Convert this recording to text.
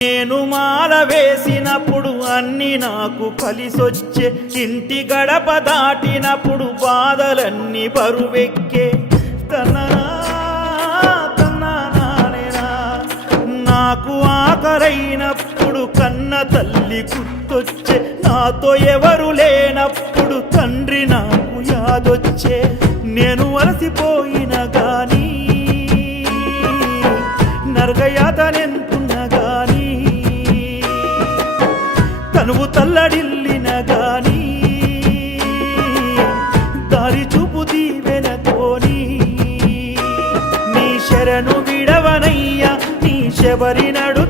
నేను మాల వేసినప్పుడు అన్ని నాకు కలిసొచ్చే, ఇంటి గడప దాటినప్పుడు బాధలన్నీ బరువెక్కే. నాకు ఆకరైనప్పుడు కన్న తల్లి గుర్తొచ్చే, నాతో ఎవరు లేనప్పుడు తండ్రి నాకు యాదొచ్చే. నేను అలసిపోయిన గాని నరకయాతనెంతున్న గాని, తనువు తల్లడిల్లిన గాని, దారి చూపు దీవెనతోని నీ శరణు విడవనయ్యా, నీ శబరి నడు